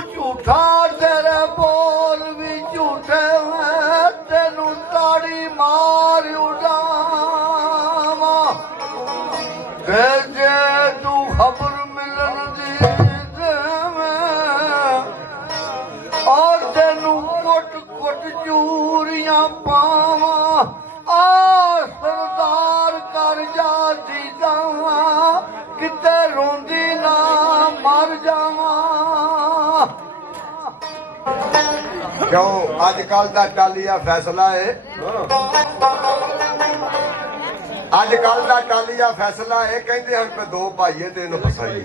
झूठा तेरे बोल भी झूठे हैं तेनू ताड़ी मार उड़ावा जे तू खबर मिलन दी और तेनू कुट कुट चूरियां पावा आ सरदार कर जा दीदा किते रोंदी ना मर जावा क्यों अजकल का टालिया फैसला है अजकल का टालिया फैसला है कहते हम पे दो भाईए ते इन्हू फसाइए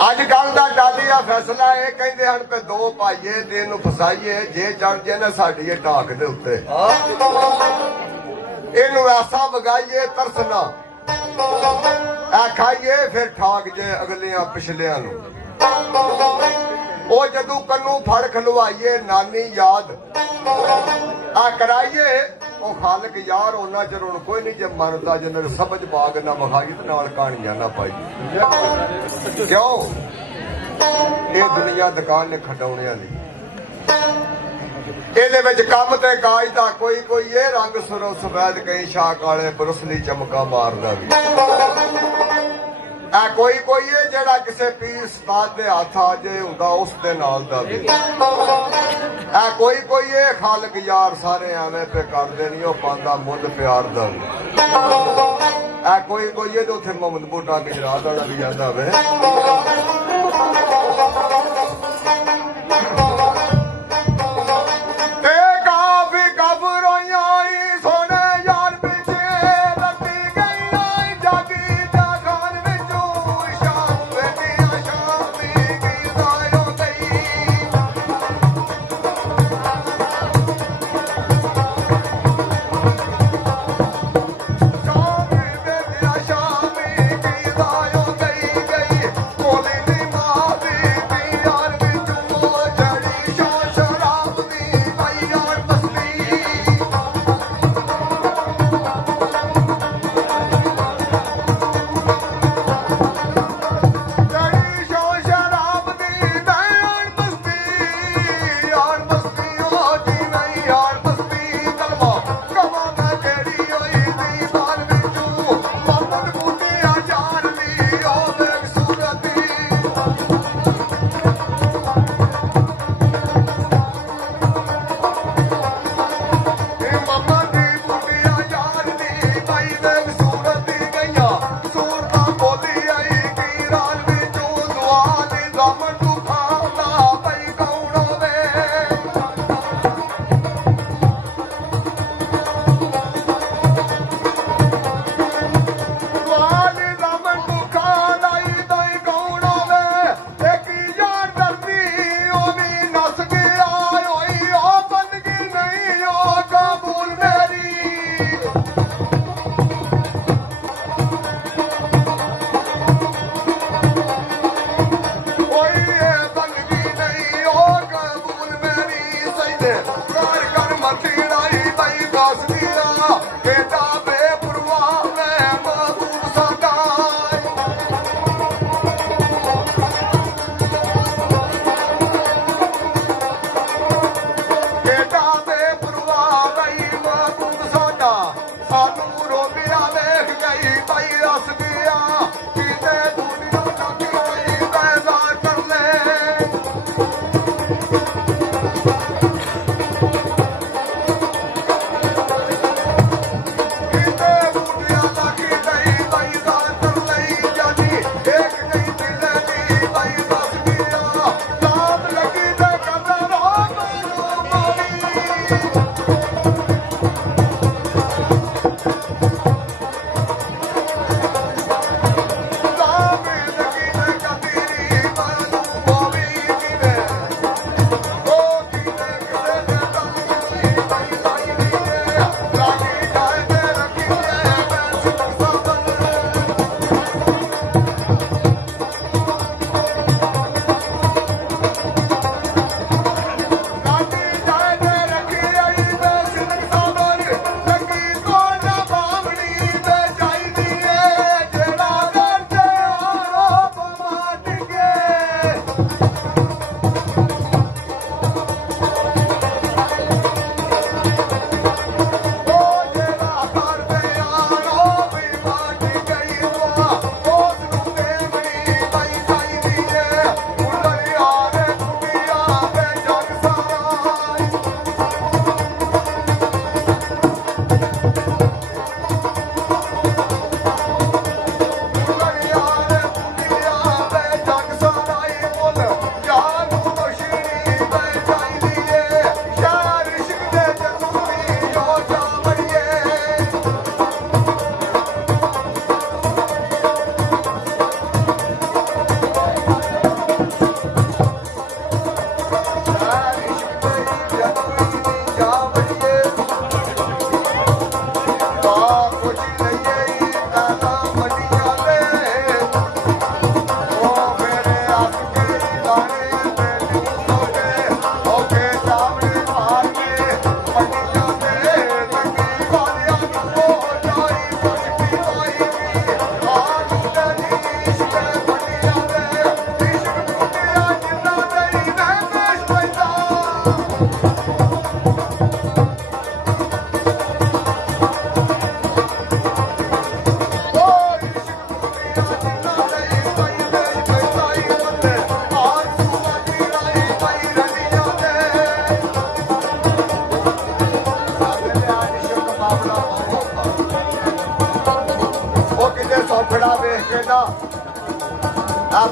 अजकल का टालिया फैसला है कहते हम पे दो भाईए ते इन्हू फसाइए जे चढ़ जाए ना साडी ढाक दे उत्ते इन्हू ऐसा बगाइए तरसना ऐ खाइए फिर ठाक जे अगलियां पिछलियां नू ओ जदू कन्नू फड़ खलवाइए नानी याद आ कराइए ओ खालक यार ओना चर हुण कोई नहीं जे मरदा जिन्हें समझ बाग ना विखाई ते नाल कहानियां ना पाई क्यों ये दुनिया दुकान ने खडाउणे वाली ਇਹਦੇ ਵਿੱਚ ਕੰਮ ਤੇ ਕਾਜ ਦਾ ਕੋਈ ਕੋਈ ਇਹ ਰੰਗ ਸੁਰੋ ਸਫੈਦ ਕਈ ਸ਼ਾਹ ਕਾਲੇ ਬਰਸਲੀ ਚਮਕਾ ਮਾਰਦਾ ਵੀ ਆ ਕੋਈ ਕੋਈ ਇਹ ਜਿਹੜਾ ਕਿਸੇ ਪੀਰ ਉਸਤਾਦ ਦੇ ਹੱਥ ਆ ਜੇ ਹੁੰਦਾ ਉਸ ਦੇ ਨਾਲ ਦਾ ਵੀ ਆ ਕੋਈ ਕੋਈ ਇਹ ਖਾਲਕ ਯਾਰ ਸਾਰੇ ਐਵੇਂ ਪੇ ਕਰਦੇ ਨਹੀਂ ਉਹ ਪਾਉਂਦਾ ਮੁੱਲ ਪਿਆਰ ਦਾ ਵੀ ਆ ਕੋਈ ਕੋਈ ਇਹ ਉੱਥੇ ਮੁਹੰਮਦ ਬੂਟਾ ਗੁਜਰਾਤ ਵਾਲਾ ਵੀ ਜਾਂਦਾ ਵੇ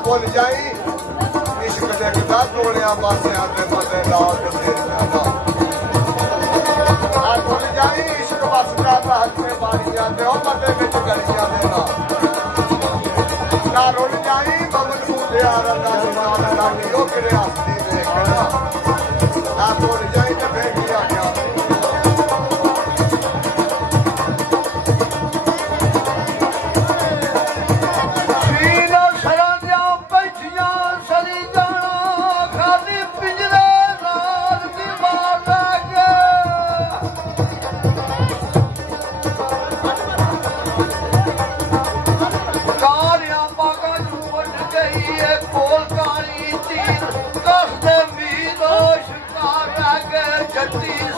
भुल जाई इश्क दे किता टोलिया पासियां ते मते लाल तेरियां दा आ भुल जाई इश्क वसदा हथ में बारियां ते ओ मते विच गलियां दे ना रुल जाई बमन मुंडियारा दा जमाना लागी ओ किरे हस्ती देखना आ भुल जाई ते बेटी आख्या जती